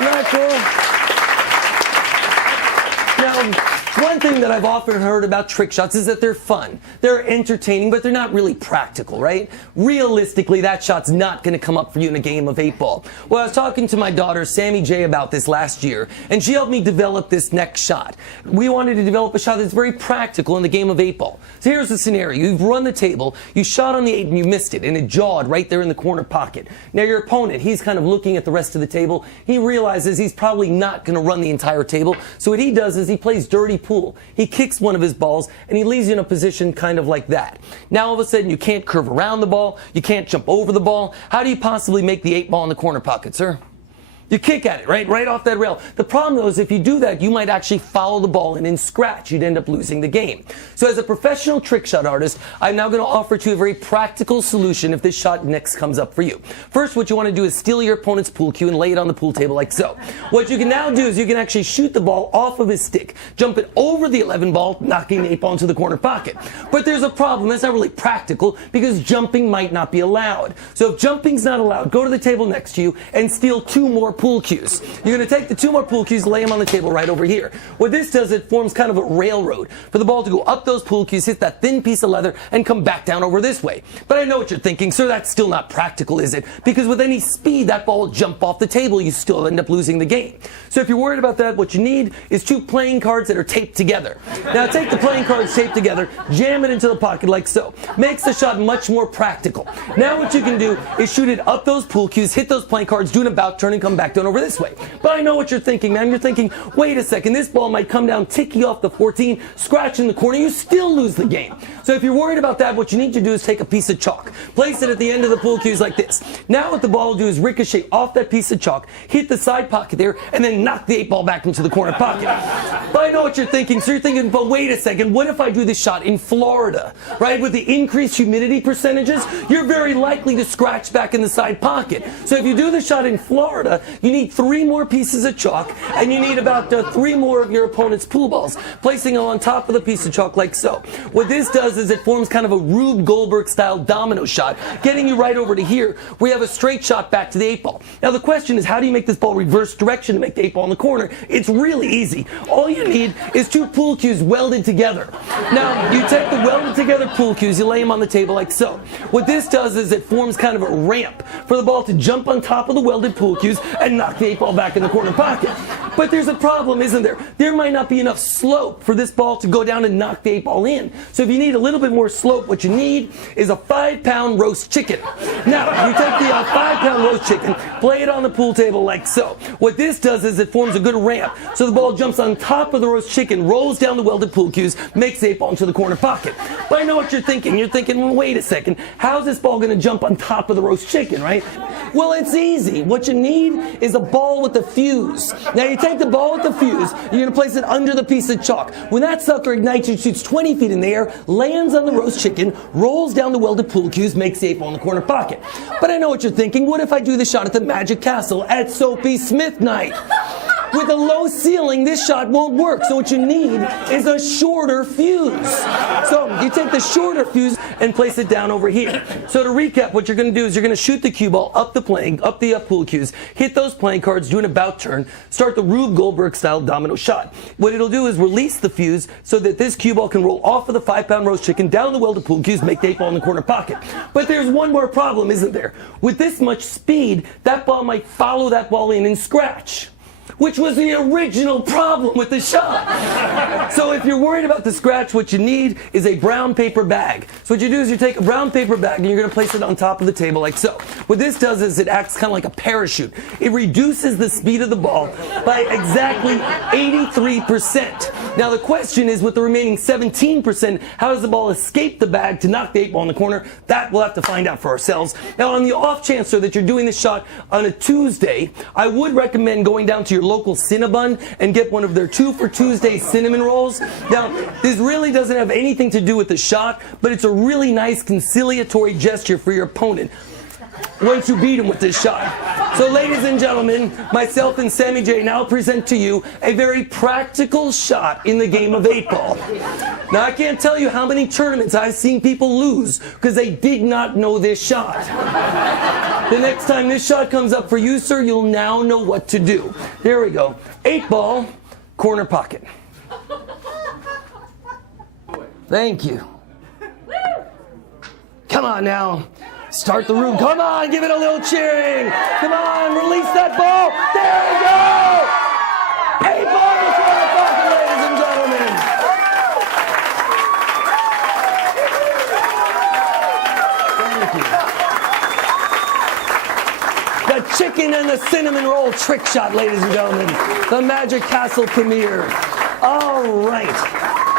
Not cool. Now, one thing that I've often heard about trick shots is that they're fun. They're entertaining, but they're not really practical, right? Realistically, that shot's not going to come up for you in a game of 8-ball. Well, I was talking to my daughter, Sammy J, about this last year, and she helped me develop this next shot. We wanted to develop a shot that's very practical in the game of 8-ball. So here's the scenario. You've run the table, you shot on the 8 and you missed it, and it jawed right there in the corner pocket. Now your opponent, he's kind of looking at the rest of the table. He realizes he's probably not going to run the entire table, so what he does is he plays dirty pool. He kicks one of his balls, and he leaves you in a position kind of like that. Now, all of a sudden, you can't curve around the ball. You can't jump over the ball. How do you possibly make the 8-ball in the corner pocket, sir? You kick at it, right off that rail. The problem, though, is if you do that, you might actually foul the ball and scratch. You'd end up losing the game. So as a professional trick shot artist, I'm now going to offer to you a very practical solution if this shot next comes up for you. First, what you want to do is steal your opponent's pool cue and lay it on the pool table like so. What you can now do is you can actually shoot the ball off of his stick, jump it over the 11 ball, knocking the 8-ball into the corner pocket. But there's a problem. That's not really practical because jumping might not be allowed. So if jumping's not allowed, go to the table next to you and steal 2 more pool cues. You're going to take the 2 more pool cues, lay them on the table right over here. What this does, it forms kind of a railroad for the ball to go up those pool cues, hit that thin piece of leather, and come back down over this way. But I know what you're thinking, sir, that's still not practical, is it? Because with any speed, that ball will jump off the table. You still end up losing the game. So if you're worried about that, what you need is 2 playing cards that are taped together. Now take the playing cards taped together, jam it into the pocket like so. Makes the shot much more practical. Now what you can do is shoot it up those pool cues, hit those playing cards, do an about turn, and come back down over this way. But I know what you're thinking, man. You're thinking, wait a second, this ball might come down ticky off the 14, scratch in the corner, you still lose the game. So if you're worried about that, what you need to do is take a piece of chalk, place it at the end of the pool cues like this. Now what the ball will do is ricochet off that piece of chalk, hit the side pocket there, and then knock the 8-ball back into the corner pocket. But I know what you're thinking. So you're thinking, but wait a second, what if I do this shot in Florida, right? With the increased humidity percentages, you're very likely to scratch back in the side pocket. So if you do the shot in Florida, you need 3 more pieces of chalk, and you need about 3 more of your opponent's pool balls, placing them on top of the piece of chalk like so. What this does is it forms kind of a Rube Goldberg-style domino shot, getting you right over to here, where you have a straight shot back to the 8-ball. Now the question is, how do you make this ball reverse direction to make the 8-ball in the corner? It's really easy. All you need is 2 pool cues welded together. Now, you take the welded together pool cues, you lay them on the table like so. What this does is it forms kind of a ramp for the ball to jump on top of the welded pool cues and knock the 8-ball back in the corner pocket. But there's a problem, isn't there? There might not be enough slope for this ball to go down and knock the 8-ball in. So if you need a little bit more slope, what you need is a 5-pound roast chicken. Now, you take the 5-pound roast chicken, play it on the pool table like so. What this does is it forms a good ramp. So the ball jumps on top of the roast chicken, rolls down the welded pool cues, makes the 8-ball into the corner pocket. But I know what you're thinking. You're thinking, well, wait a second. How's this ball going to jump on top of the roast chicken, right? Well, it's easy. What you need is a ball with a fuse. Now, you take the ball with the fuse, you're going to place it under the piece of chalk. When that sucker ignites, it shoots 20 feet in the air, lands on the roast chicken, rolls down the welded pool cues, makes the 8-ball in the corner pocket. But I know what you're thinking. What if I do the shot at the Magic Castle at Soapy Smith night? With a low ceiling, this shot won't work. So what you need is a shorter fuse. So you take the shorter fuse and place it down over here. So to recap, what you're going to do is you're going to shoot the cue ball up the pool cues, hit those playing cards, do an about turn, start the Rube Goldberg style domino shot. What it'll do is release the fuse so that this cue ball can roll off of the 5-pound roast chicken, down the welded pool cues, make the 8-ball in the corner pocket. But there's one more problem, isn't there? With this much speed, that ball might follow that ball in and scratch, which was the original problem with the shot. So if you're worried about the scratch, what you need is a brown paper bag. So what you do is you take a brown paper bag and you're going to place it on top of the table like so. What this does is it acts kind of like a parachute. It reduces the speed of the ball by exactly 83%. Now the question is, with the remaining 17%, how does the ball escape the bag to knock the 8-ball in the corner? That we'll have to find out for ourselves. Now on the off chance, sir, that you're doing this shot on a Tuesday, I would recommend going down to your local Cinnabon and get one of their 2 for Tuesday cinnamon rolls. Now, this really doesn't have anything to do with the shot, but it's a really nice conciliatory gesture for your opponent once you beat him with this shot. So ladies and gentlemen, myself and Sammy J now present to you a very practical shot in the game of 8-ball. Now I can't tell you how many tournaments I've seen people lose because they did not know this shot. The next time this shot comes up for you, sir, you'll now know what to do. Here we go. 8 ball, corner pocket. Thank you. Come on now. Start the room. Come on, give it a little cheering. Come on, release that ball. There we go. 8 ball, corner pocket, ladies and gentlemen. Thank you. The chicken and the cinnamon roll trick shot, ladies and gentlemen. The Magic Castle premiere. All right.